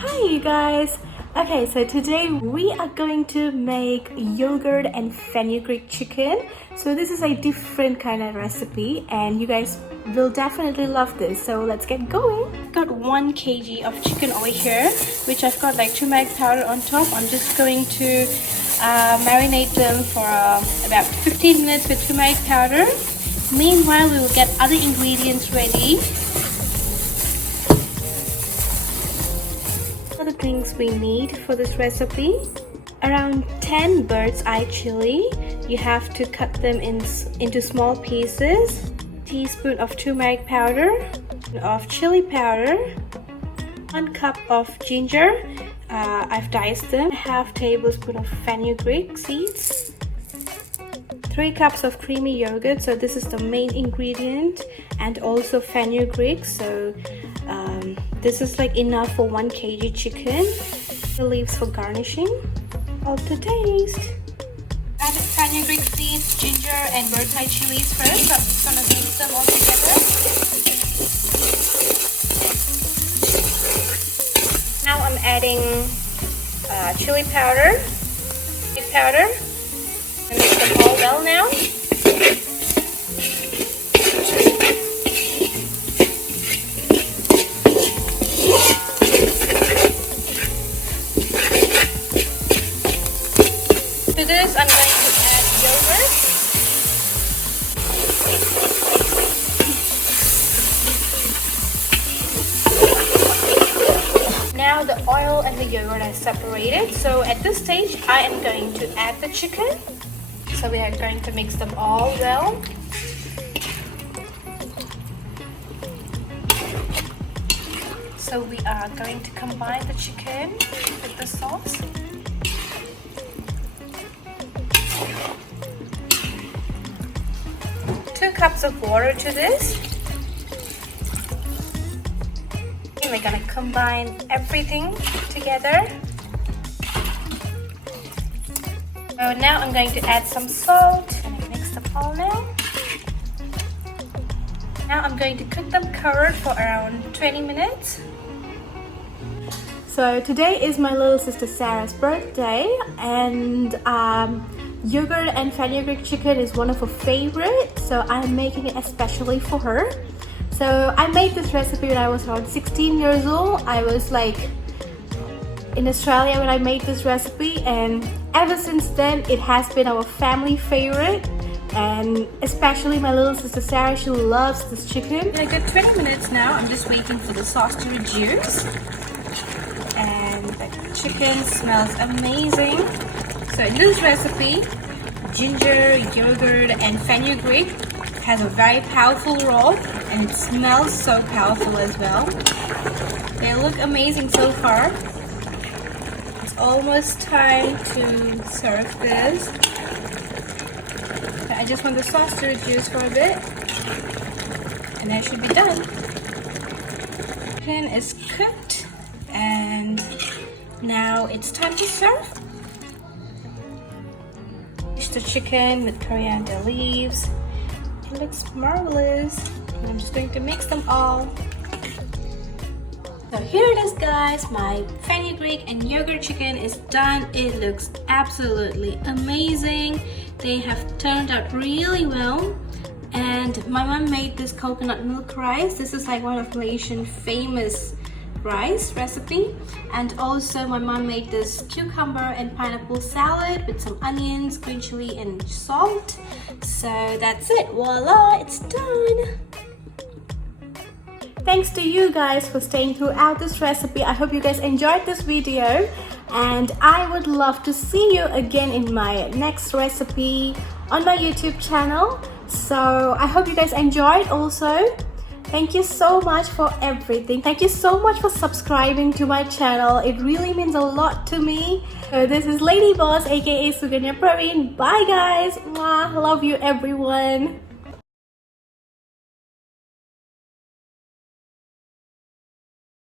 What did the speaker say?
Hi you guys! Okay, so today we are going to make yogurt and fenugreek chicken. So this is a different kind of recipe and you guys will definitely love this. So let's get going. I've got 1 kg of chicken over here, which I've got like turmeric powder on top. I'm just going to marinate them for about 15 minutes with turmeric powder. Meanwhile, we will get other ingredients ready. The things we need for this recipe: around 10 bird's eye chili. You have to cut them into small pieces. Teaspoon of turmeric powder, of chili powder, 1 cup of ginger. I've diced them. 1/2 tablespoon of fenugreek seeds. 3 cups of creamy yogurt. So this is the main ingredient, and also fenugreek. So this is like enough for 1 kg chicken. The leaves for garnishing. Salt to taste. Add the fenugreek seeds, ginger, and bird's eye chilies first. So I'm just gonna mix them all together. Now I'm adding chili powder, and mix them all well now. To this, I'm going to add yogurt. Now the oil and the yogurt are separated. So at this stage, I am going to add the chicken. So we are going to mix them all well. So we are going to combine the chicken with the sauce. Two cups of water to this. And we're gonna combine everything together. So now I'm going to add some salt and mix them all now. Now I'm going to cook them covered for around 20 minutes. So today is my little sister Sarah's birthday, and yogurt and fenugreek chicken is one of her favorites, so I'm making it especially for her. So I made this recipe when I was around 16 years old. I was like in Australia when I made this recipe, and ever since then it has been our family favorite, and especially my little sister Sarah, she loves this chicken. I got 20 minutes now. I'm just waiting for the sauce to reduce, and the chicken smells amazing. So in this recipe, ginger, yogurt, and fenugreek has a very powerful role, and it smells so powerful as well. They look amazing so far. It's almost time to serve this. I just want the sauce to reduce for a bit, and I should be done. Chicken is cooked, and now it's time to serve. The chicken with coriander leaves. It looks marvelous. I'm just going to mix them all. So here it is, guys. My fenugreek and yogurt chicken is done. It looks absolutely amazing. They have turned out really well. And my mom made this coconut milk rice. This is like one of Malaysian famous rice recipe, and also my mom made this cucumber and pineapple salad with some onions, green chili, and salt. So that's it. Voila, it's done. Thanks to you guys for staying throughout this recipe. I hope you guys enjoyed this video, and I would love to see you again in my next recipe on my YouTube channel. So I hope you guys enjoyed also. Thank you so much for everything. Thank you so much for subscribing to my channel. It really means a lot to me. So this is LadyBoss, aka Suganya Praveen. Bye guys. Mwah. Love you everyone.